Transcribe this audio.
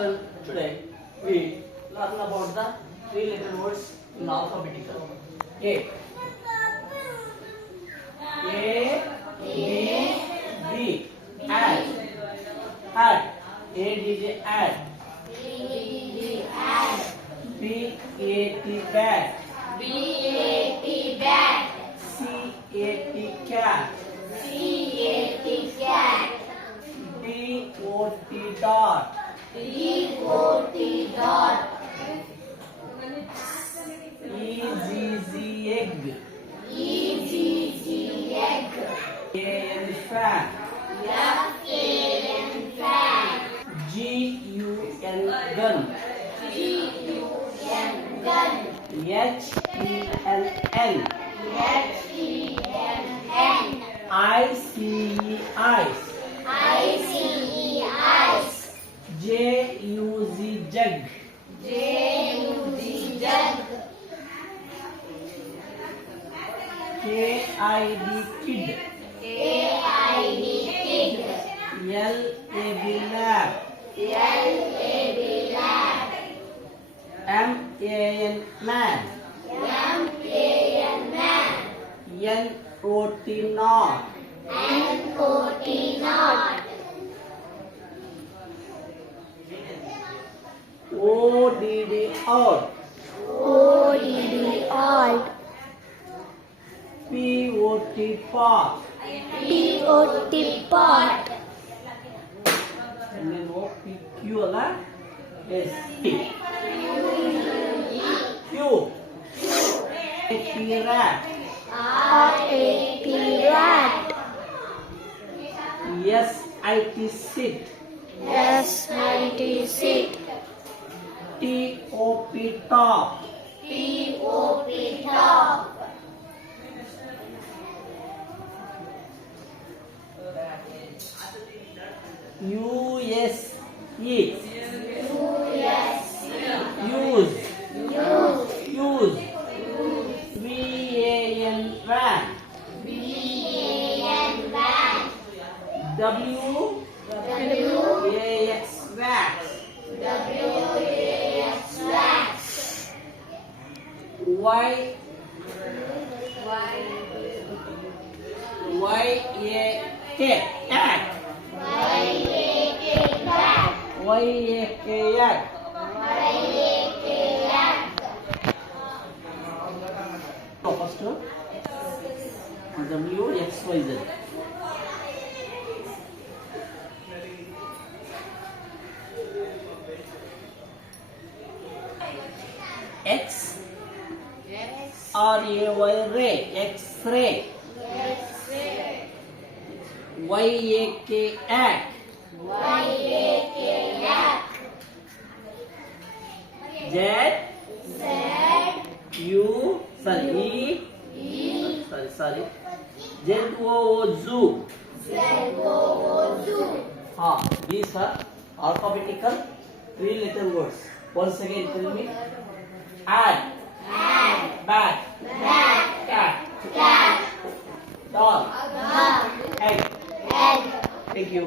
children, today we learn about the three letter words in alphabetical. A. B. B. Add. Add. A-D-D, add. B-A-T, bat. C-A-T, cat. D-O-T, dot. E-G-Z, egg. A-N, fan. G-U-N, gun. H-E-N-N. I-C-E, ice. J-U-Z, jug. K-I-D, kid. L-A-B, lab. M-A-N, man. N-O-T, knot. O-D-D, out. P-O-T, pot. Pot. And then O-P-Q, ಅಲ್ಲ? Yes. Q. A-T, rat. Rat. S-I-T, sit. Sit. T-O-P, top. U-S-E. Use. V-A-N, van. W-A-X, wax. Y-A-K, cat. Y-A-K, yak. First W-X-Y-Z. X R-A-Y, ray. X-ray. Y-A-K, act. Z U sorry E sorry Z-O-O, zoo. These are alphabetical three-letter words. Once again, tell me. Add. Bat. Cat. Dog. Egg. Thank you.